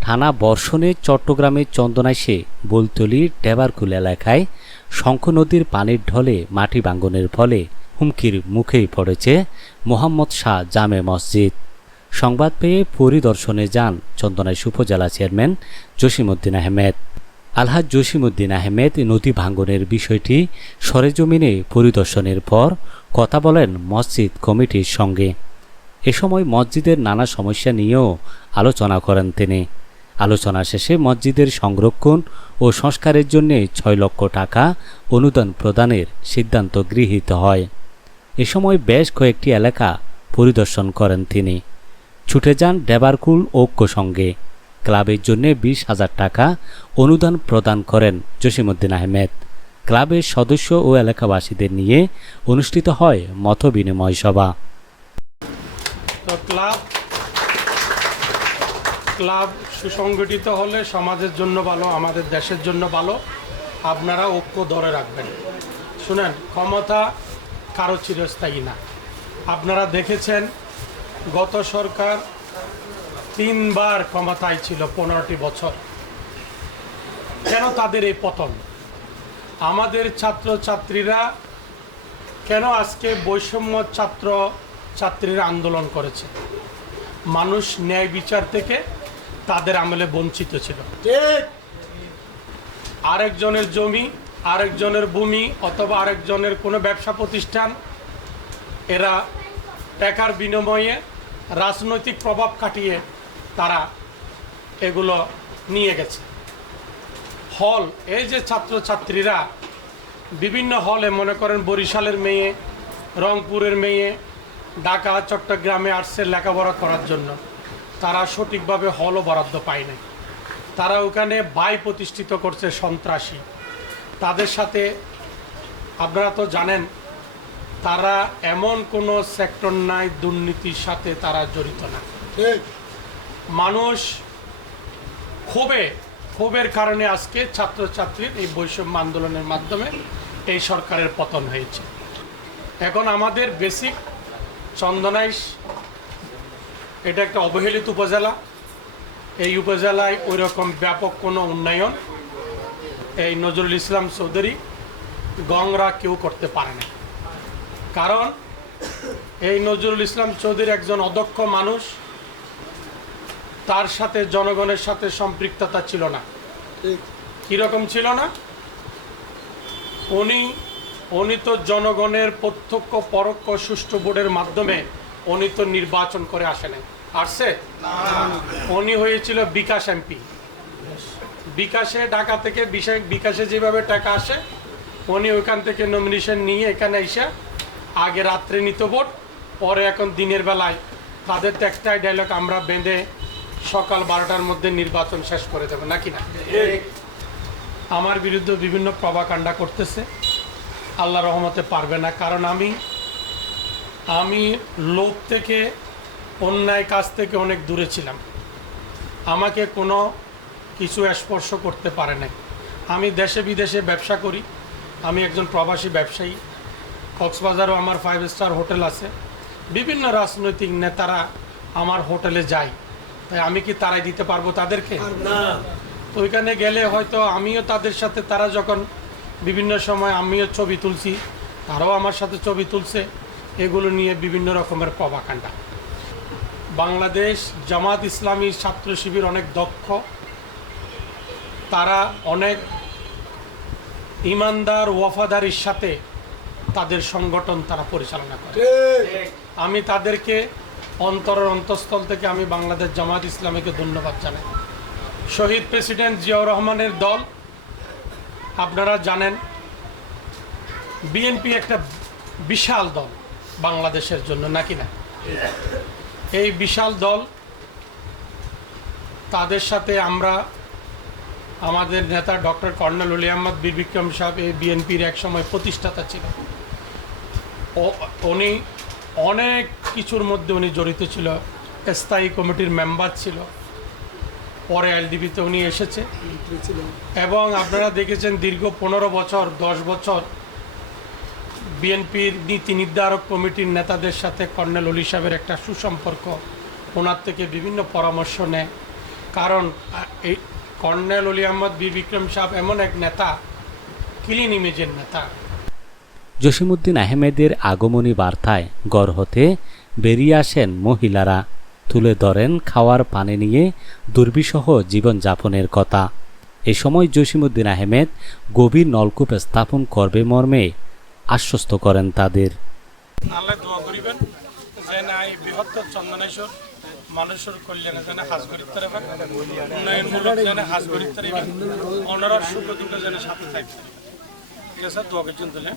থানা বর্ষণে চট্টগ্রামের চন্দনাইশে বোলতলির ডেবারকুল এলাকায় শঙ্খ নদীর পানির ঢলে মাটি ভাঙ্গনের ফলে হুমকির মুখেই পড়েছে মোহাম্মদ শাহ জামে মসজিদ। সংবাদ পেয়ে পরিদর্শনে যান চন্দনাইশ উপজেলা চেয়ারম্যান জসিমউদ্দিন আহমেদ। আলহাজ জসিমউদ্দিন আহমেদ নদী ভাঙ্গনের বিষয়টি সরেজমিনে পরিদর্শনের পর কথা বলেন মসজিদ কমিটির সঙ্গে। এ সময় মসজিদের নানা সমস্যা নিয়েও আলোচনা করেন তিনি। আলোচনা শেষে মসজিদের সংরক্ষণ ও সংস্কারের জন্য ছয় লক্ষ টাকা অনুদান প্রদানের সিদ্ধান্ত গৃহীত হয়। এ সময় বেশ কয়েকটি এলাকা পরিদর্শন করেন তিনি। ছুটে যান ডেবারকুল ঐক্য সঙ্গে। ক্লাবের জন্য বিশ হাজার টাকা অনুদান প্রদান করেন জসিমউদ্দিন আহমেদ। ক্লাবের সদস্য ও এলাকাবাসীদের নিয়ে অনুষ্ঠিত হয় মতবিনিময় সভা। তো ক্লাব ক্লাব সুসংগঠিত হলে সমাজের জন্য ভালো, আমাদের দেশের জন্য ভালো। আপনারা ঐক্য ধরে রাখবেন। শুনেন, ক্ষমতা কারও চিরস্থায়ী না। আপনারা দেখেছেন, গত সরকার তিনবার ক্ষমতায় ছিল পনেরোটি বছর। কেন তাদের এই পতন? আমাদের ছাত্র ছাত্রীরা কেন আজকে বৈষম্য ছাত্র ছাত্রীরা আন্দোলন করেছে। মানুষ ন্যায় বিচার থেকে তাদের আমলে বঞ্চিত ছিল। আরেকজনের জমি আরেকজনের ভূমি অথবা আরেকজনের কোনো ব্যবসা প্রতিষ্ঠান এরা টাকার বিনিময়ে রাজনৈতিক প্রভাব কাটিয়ে তারা এগুলো নিয়ে গেছে। হল এই যে ছাত্রছাত্রীরা বিভিন্ন হলে মনে করেন বরিশালের মেয়ে রংপুরের মেয়ে ঢাকা চট্টগ্রামে আসছে লেখাপড়া করার জন্য। তারা সঠিকভাবে হলও বরাদ্দ পায় নাই তারা ওখানে বাই প্রতিষ্ঠিত করছে সন্ত্রাসী। তাদের সাথে আপনারা তো জানেন তারা এমন কোনো সেক্টর নাই দুর্নীতির সাথে তারা জড়িত না। মানুষ ক্ষোভে ক্ষোভের কারণে আজকে ছাত্রছাত্রীর এই বৈষম্য আন্দোলনের মাধ্যমে এই সরকারের পতন হয়েছে। এখন আমাদের বেসিক চন্দনাইশ, এটা একটা অবহেলিত উপজেলা। এই উপজেলায় ওই রকম ব্যাপক কোনো উন্নয়ন এই নজরুল ইসলাম চৌধুরী গংরা কেউ করতে পারে না। কারণ এই নজরুল ইসলাম চৌধুরী একজন অদক্ষ মানুষ, তার সাথে জনগণের সাথে সম্পৃক্ততা ছিল না। কীরকম ছিল না? উনি উনি তো জনগণের প্রত্যক্ষ পরোক্ষ সুষ্ঠু বোর্ডের মাধ্যমে উনি তো নির্বাচন করে আসেন। আসছে? উনি হয়েছিল বিকাশ এমপি। বিকাশে ঢাকা থেকে বিকাশে যেভাবে টাকা আসে উনি ওইখান থেকে নমিনেশন নিয়ে এখানে এসে আগে রাত্রে নিত ভোট পরে এখন দিনের বেলায় তাদের তো একটাই ডায়লগ আমরা বেঁধে সকাল বারোটার মধ্যে নির্বাচন শেষ করে দেবো নাকি না? আমার বিরুদ্ধে বিভিন্ন প্রভাকাণ্ডা করতেছে। আল্লাহ রহমতে পারবে না। কারণ আমি আমি লোভ থেকে অন্যায় কাজ থেকে অনেক দূরে ছিলাম। আমাকে কোনো কিছু স্পর্শ করতে পারে নাই। আমি দেশে বিদেশে ব্যবসা করি। আমি একজন প্রবাসী ব্যবসায়ী। কক্সবাজারও আমার ফাইভ স্টার হোটেল আছে। বিভিন্ন রাজনৈতিক নেতারা আমার হোটেলে যায়। তাই আমি কি তারাই দিতে পারব তাদেরকে? না। তো ওইখানে গেলে হয়তো আমিও তাদের সাথে তারা যখন বিভিন্ন সময় আমিও ছবি তুলছি, তারাও আমার সাথে ছবি তুলছে, এগুলো নিয়ে বিভিন্ন রকমের প্রভাকাণ্ডা বাংলাদেশ জামাত ইসলামী ছাত্র শিবির অনেক দক্ষ, তারা অনেক ইমানদার, ওয়াফাদারির সাথে তাদের সংগঠন তারা পরিচালনা করে। আমি তাদেরকে অন্তরের অন্তঃস্থল থেকে আমি বাংলাদেশ জামাত ইসলামীকে ধন্যবাদ জানাই। শহীদ প্রেসিডেন্ট জিয়াউর রহমানের দল আপনারা জানেন, বিএনপি একটা বিশাল দল বাংলাদেশের জন্য, নাকি না? এই বিশাল দল, তাদের সাথে আমরা, আমাদের নেতা ডক্টর কর্নেল উলি আহমদ বীর বিক্রম সাহেব এই বিএনপির এক সময় প্রতিষ্ঠাতা ছিল ও, উনি অনেক কিছুর মধ্যে উনি জড়িত ছিল, স্থায়ী কমিটির মেম্বার ছিল। পরে এলডিবিতে উনি এসেছে। এবং আপনারা দেখেছেন দীর্ঘ পনেরো বছর, দশ বছর বিএনপির নীতি নির্ধারক কমিটির নেতাদের সাথে কর্নেল অলি সাহেবের একটা সুসম্পর্ক, ওনার থেকে বিভিন্ন পরামর্শ নেয়। কারণ, এই কর্নেল অলি আহমদ বীর বিক্রম সাহেব এমন এক নেতা ক্লিন ইমেজের নেতা। জসিমুদ্দিন আহমেদের আগমনী বার্তায় গড় হতে বেরিয়ে আসেন মহিলারা। তুলে ধরেন খাওয়ার পানি নিয়ে দুর্বিষহ জীবনযাপনের কথা। এ সময় জসিমুদ্দিন আহমেদ গভীর নলকূপ স্থাপন করবে মর্মে আশ্বস্ত করেন তাদের। মানুষের কল্যাণে যেন হাজ উন্নয়নমূলক যেন হাজ ওনারা সুখ যেন সাথে থাকতে ঠিক আছে দোয়া আলাইকুম।